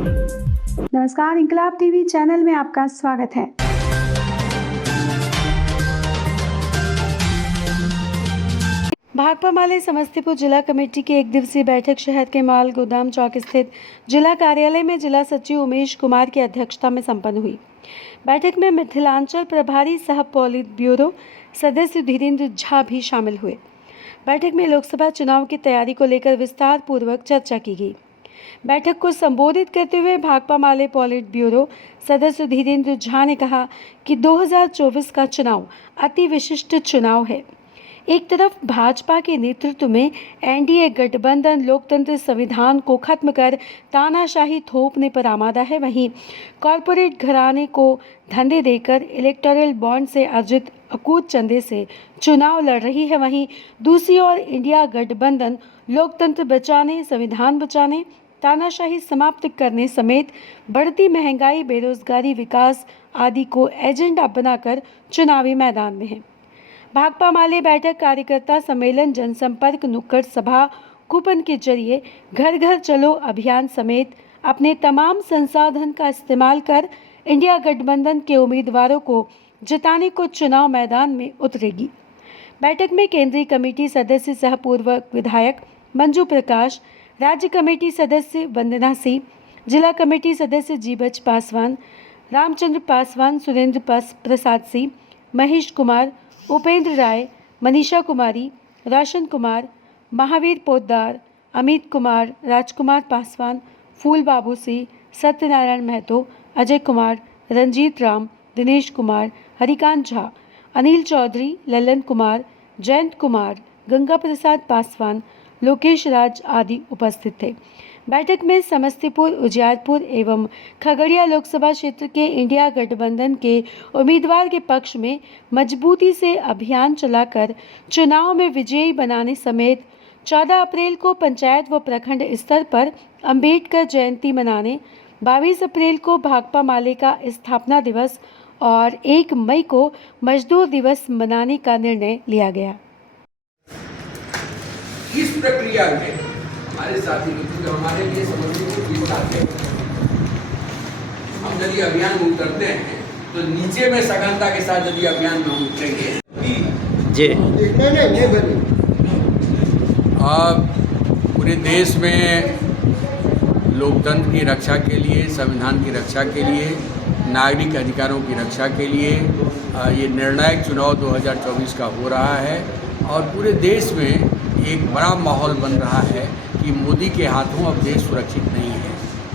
नमस्कार, इंकलाब TV channel में आपका स्वागत है। भाकपा माले समस्तीपुर जिला कमेटी की एक दिवसीय बैठक शहर के माल गोदाम चौक स्थित जिला कार्यालय में जिला सचिव उमेश कुमार की अध्यक्षता में संपन्न हुई। बैठक में मिथिलांचल प्रभारी सह पॉलिट ब्यूरो सदस्य धीरेन्द्र झा भी शामिल हुए। बैठक में लोकसभा चुनाव की तैयारी को लेकर विस्तार पूर्वक चर्चा की गई। बैठक को संबोधित करते हुए भाकपा माले पॉलिट ब्यूरो सदस्य धीरेन्द्र झा ने कहा कि 2024 का चुनाव अति विशिष्ट चुनाव है। एक तरफ भाजपा के नेतृत्व में एनडीए गठबंधन लोकतंत्र संविधान को खत्म कर तानाशाही थोपने पर आमादा है, वहीं कॉरपोरेट घराने को धंधे देकर इलेक्टोरल बॉन्ड से अर्जित अकूत चंदे से चुनाव लड़ रही है। वहीं दूसरी ओर इंडिया गठबंधन लोकतंत्र बचाने, संविधान बचाने, तानाशाही समाप्त करने समेत बढ़ती महंगाई, बेरोजगारी, विकास आदि को एजेंडा बनाकर चुनावी मैदान में है। भाकपा माले बैठक, कार्यकर्ता सम्मेलन, जनसंपर्क, नुक्कड़ सभा, कूपन के जरिए घर घर चलो अभियान समेत अपने तमाम संसाधन का इस्तेमाल कर इंडिया गठबंधन के उम्मीदवारों को जिताने को चुनाव मैदान में उतरेगी। बैठक में केंद्रीय कमेटी सदस्य सह पूर्व विधायक मंजू प्रकाश, राज्य कमेटी सदस्य वंदना सिंह, जिला कमेटी सदस्य जीबच पासवान, रामचंद्र पासवान, सुरेंद्र प्रसाद सिंह, महेश कुमार, उपेंद्र राय, मनीषा कुमारी, रोशन कुमार, महावीर पोद्दार, अमित कुमार, राजकुमार पासवान, फूल बाबू सिंह, सत्यनारायण महतो, अजय कुमार, रंजीत राम, दिनेश कुमार, हरिकांत झा, अनिल चौधरी, ललन कुमार, जयंत कुमार, गंगा प्रसाद पासवान, लोकेश राज आदि उपस्थित थे। बैठक में समस्तीपुर, उजियारपुर एवं खगड़िया लोकसभा क्षेत्र के इंडिया गठबंधन के उम्मीदवार के पक्ष में मजबूती से अभियान चलाकर चुनाव में विजयी बनाने समेत 14 अप्रैल को पंचायत व प्रखंड स्तर पर अंबेडकर जयंती मनाने, 22 अप्रैल को भाकपा माले का स्थापना दिवस और 1 मई को मजदूर दिवस मनाने का निर्णय लिया गया। इस प्रक्रिया में हमारे साथी जो हमारे लिए समस्तीपुर की बात है, हम यदि अभियान में उतरते हैं तो नीचे में सघनता के साथ यदि अभियान में उतरेंगे जी पूरे देश में लोकतंत्र की रक्षा के लिए, संविधान की रक्षा के लिए, नागरिक अधिकारों की रक्षा के लिए ये निर्णायक चुनाव 2024 का हो रहा है और पूरे देश में एक बड़ा माहौल बन रहा है कि मोदी के हाथों अब देश सुरक्षित नहीं है।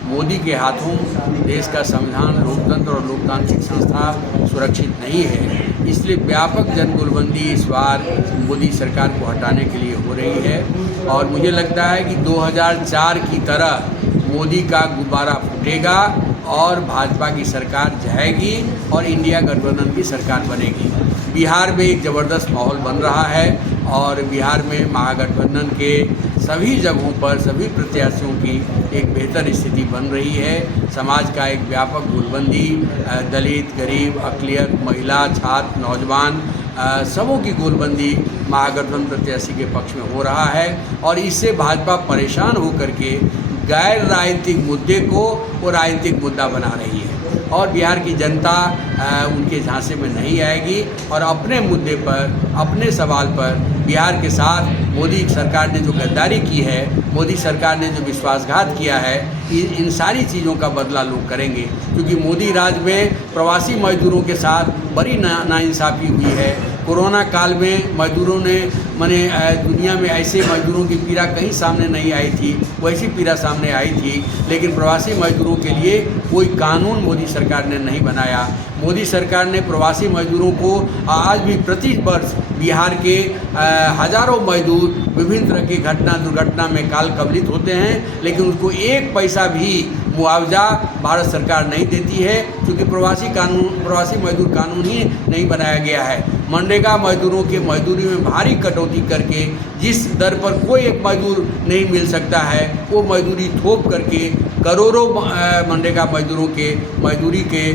मोदी के हाथों देश का संविधान, लोकतंत्र और लोकतांत्रिक संस्था सुरक्षित नहीं है। इसलिए व्यापक जनगोलबंदी इस बार मोदी सरकार को हटाने के लिए हो रही है और मुझे लगता है कि 2004 की तरह मोदी का गुब्बारा फूटेगा और भाजपा की सरकार जाएगी और इंडिया गठबंधन की सरकार बनेगी। बिहार में एक ज़बरदस्त माहौल बन रहा है और बिहार में महागठबंधन के सभी जगहों पर सभी प्रत्याशियों की एक बेहतर स्थिति बन रही है। समाज का एक व्यापक गोलबंदी, दलित, गरीब, अक़लियत, महिला, छात्र, नौजवान सबों की गोलबंदी महागठबंधन प्रत्याशी के पक्ष में हो रहा है और इससे भाजपा परेशान होकर के गैर राजनीतिक मुद्दे को वो राजनीतिक मुद्दा बना रही है और बिहार की जनता उनके झांसे में नहीं आएगी और अपने मुद्दे पर, अपने सवाल पर बिहार के साथ मोदी सरकार ने जो गद्दारी की है, मोदी सरकार ने जो विश्वासघात किया है, इन सारी चीज़ों का बदला लोग करेंगे क्योंकि मोदी राज में प्रवासी मजदूरों के साथ बड़ी नाइंसाफ़ी हुई है। कोरोना काल में मजदूरों ने दुनिया में ऐसे मजदूरों की पीड़ा कहीं सामने नहीं आई थी, वैसी पीड़ा सामने आई थी, लेकिन प्रवासी मजदूरों के लिए कोई कानून मोदी सरकार ने नहीं बनाया। मोदी सरकार ने प्रवासी मजदूरों को आज भी प्रति वर्ष बिहार के हजारों मजदूर विभिन्न तरह की दुर्घटना में काल कवलित होते हैं, लेकिन उसको 1 पैसा भी मुआवजा भारत सरकार नहीं देती है क्योंकि प्रवासी मजदूर कानून ही नहीं बनाया गया है। मनरेगा मजदूरों के मजदूरी में भारी कटौती करके जिस दर पर कोई एक मजदूर नहीं मिल सकता है, वो मजदूरी थोप करके करोड़ों मनरेगा मजदूरों के मजदूरी के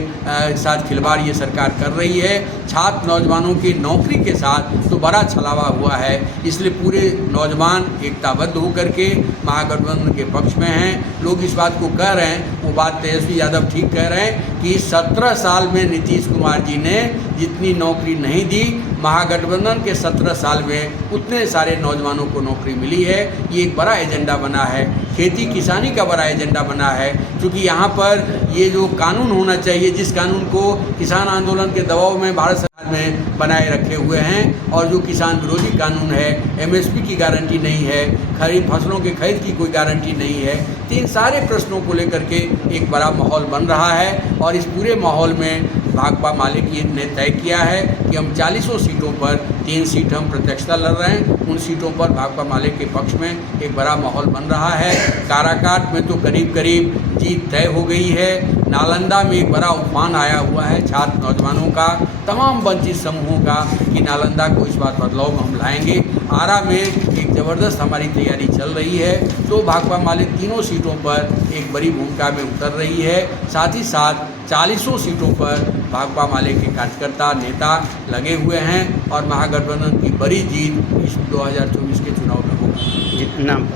साथ खिलवाड़ ये सरकार कर रही है। छात्र नौजवानों की नौकरी के साथ तो बड़ा छलावा हुआ है, इसलिए पूरे नौजवान एकताबद्ध होकर के महागठबंधन के पक्ष में हैं। लोग इस बात को कह रहे हैं, वो बात तेजस्वी यादव ठीक कह रहे हैं कि 17 साल में नीतीश कुमार जी ने जितनी नौकरी नहीं दी, महागठबंधन के 17 साल में उतने सारे नौजवानों को नौकरी मिली है। ये एक बड़ा एजेंडा बना है, खेती किसानी का बड़ा एजेंडा बना है, क्योंकि यहाँ पर ये जो कानून होना चाहिए, जिस कानून को किसान आंदोलन के दबाव में भारत सरकार में बनाए रखे हुए हैं, और जो किसान विरोधी कानून है, एमएसपी की गारंटी नहीं है, खरीफ फसलों के खरीद की कोई गारंटी नहीं है, तो इन सारे प्रश्नों को लेकर के एक बड़ा माहौल बन रहा है। और इस पूरे माहौल में भाकपा माले ने तय किया है कि हम 40 सीटों पर 3 सीट हम प्रत्यक्षता लड़ रहे हैं। उन सीटों पर भाकपा माले के पक्ष में एक बड़ा माहौल बन रहा है। काराकाट में तो करीब करीब जीत तय हो गई है। नालंदा में एक बड़ा उफान आया हुआ है छात्र नौजवानों का, तमाम वंचित समूहों का, कि नालंदा को इस बात बदलाव में हम लाएंगे। आरा में एक ज़बरदस्त हमारी तैयारी चल रही है। तो भाकपा माले तीनों सीटों पर एक बड़ी भूमिका में उतर रही है। साथ ही साथ 40 सीटों पर भाकपा माले के कार्यकर्ता नेता लगे हुए हैं, और महागठबंधन की बड़ी जीत इस 2024 के चुनाव में होगी। नाम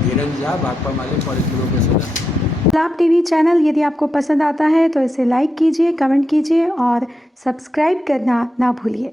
धीरज झा, भाकपा माले पॉलिट ब्यूरो के सदस्य। लाभ टीवी चैनल यदि आपको पसंद आता है तो इसे लाइक कीजिए, कमेंट कीजिए और सब्सक्राइब करना ना भूलिए।